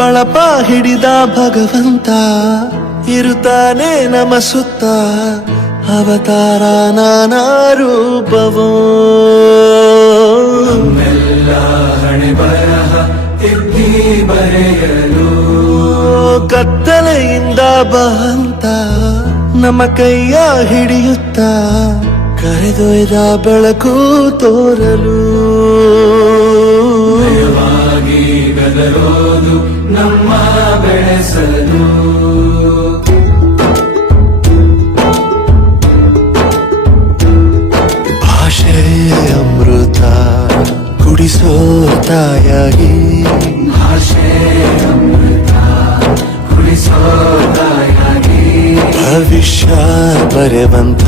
ಬಳಪ ಹಿಡಿದ ಭಗವಂತ ಇರುತ್ತಾನೆ ನಮ ಸುತ್ತ ಅವತಾರ ನಾನಾ ರೂಪವೋ ನಮ್ಮೆಲ್ಲ ಹಣೆ ಬರಹ ತಿದ್ದಿ ಬರೆಯಲು ಕತ್ತಲೆಯಿಂದ ಬಂತ ನಮ್ಮ ಕೈಯ ಹಿಡಿಯುತ್ತ ಕರೆದೊಯ್ದ ಬೆಳಕು ತೋರಲು ಭಯವಾಗಿ ಗದರೋದು ನಮ್ಮ ಬೆಳೆಸಲು ಭಾಷೆಯ ಅಮೃತ ಕುಡಿಸೋ ತಾಯಾಗಿ ಭಾಷೆ ಅಮೃತ ಕುಡಿಸೋ ತಾಯಾಗಿ ಭವಿಷ್ಯ ಬರೆವಂತ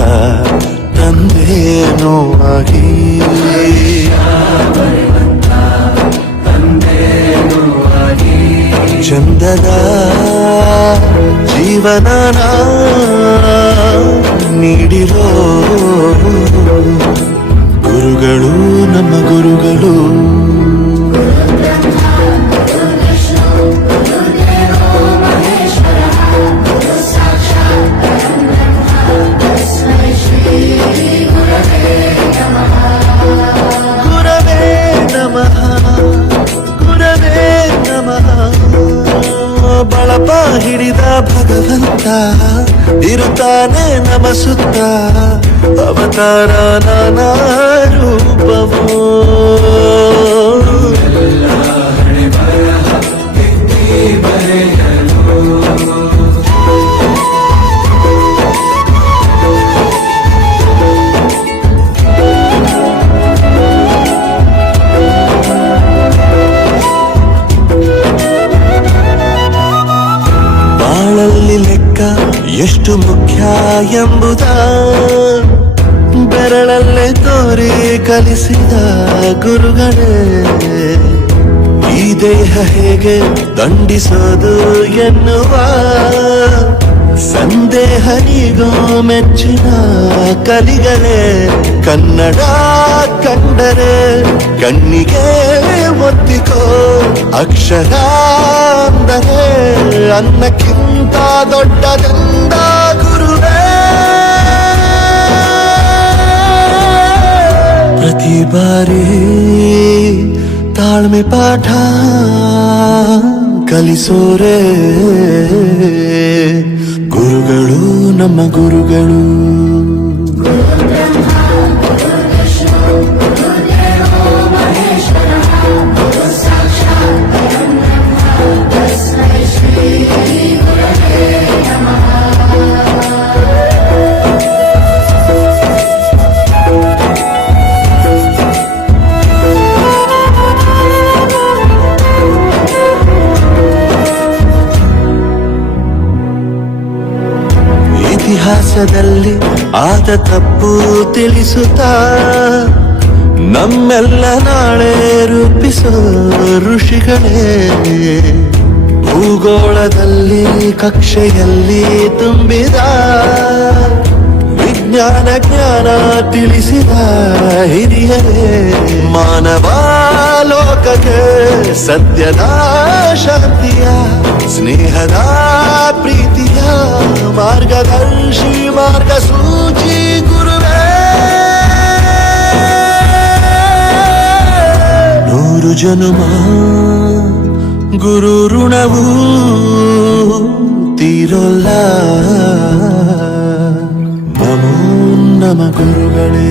ತಂದೇನೋ ಆಗಿ ಚಂದದ ಜೀವನ ನೀಡಿರೋ ಗುರುಗಳು ನಮ್ಮ ಗುರುಗಳು ಗುರವೇ ನಮಃ ಗುರವೇ ನಮಃ ಬಳಪ ಹಿಡಿದ ಭಗವಂತ ಇರುತ್ತಾನೆ ನಮ ಸುತ್ತ ಅವತಾರ ನಾನಾ ರೂಪವೋ ಎಲ್ಲ ಹಣೆ ಬರಹ ತಿದ್ದಿ ಬರೆಯಲು ಬಾಳಲ್ಲಿ ಲೆಕ್ಕ ಎಷ್ಟು ಮುಖ್ಯ ಎಂಬುದ ಬೆರಳಲ್ಲೇ ತೋರಿ ಕಲಿಸಿದ ಗುರುಗಳೇ ಈ ದೇಹ ಹೇಗೆ ದಂಡಿಸೋದು ಎನ್ನುವ ಸಂದೇಹನಿಗೋ ಮೆಚ್ಚಿನ ಕಲಿಗಳೇ ಕನ್ನಡ ಕಂಡರೆ ಕಣ್ಣಿಗೆ ಒತ್ತಿಕೋ ಅಕ್ಷರ ಅಂದರೆ ಅನ್ನಕ್ಕಿಂತ ದೊಡ್ಡದೆಂದ ಗುರುವೇ ಪ್ರತಿ ಬಾರಿ ತಾಳ್ಮೆ ಪಾಠ ಕಲಿಸೋರೆ ಗುರುಗಳು ನಮ್ಮ ಗುರುಗಳು ಇತಿಹಾಸದಲ್ಲಿ ಆದ ತಪ್ಪು ತಿಳಿಸುತ್ತಾ ನಮ್ಮೆಲ್ಲ ನಾಳೆ ರೂಪಿಸೋ ಋಷಿಗಳೇ ಭೂಗೋಳದಲ್ಲಿ ಕಕ್ಷೆಯಲ್ಲಿ ತುಂಬಿದ ವಿಜ್ಞಾನ ಜ್ಞಾನ ತಿಳಿಸಿದ ಹಿರಿಯರೇ ಮಾನವ ಲೋಕಕ್ಕೆ ಸತ್ಯದ ಶಾಂತಿಯ ಸ್ನೇಹದ ಪ್ರೀತಿಯ ಮಾರ್ಗದರ್ಶಿ ಮಾರ್ಗಸೂಚಿ ಗುರುವೇ ನೂರು ಜನುಮ ಗುರು ಋಣವು ತೀರೋಲ್ಲ ನಮೋ ನಮ ಗುರುಗಳೇ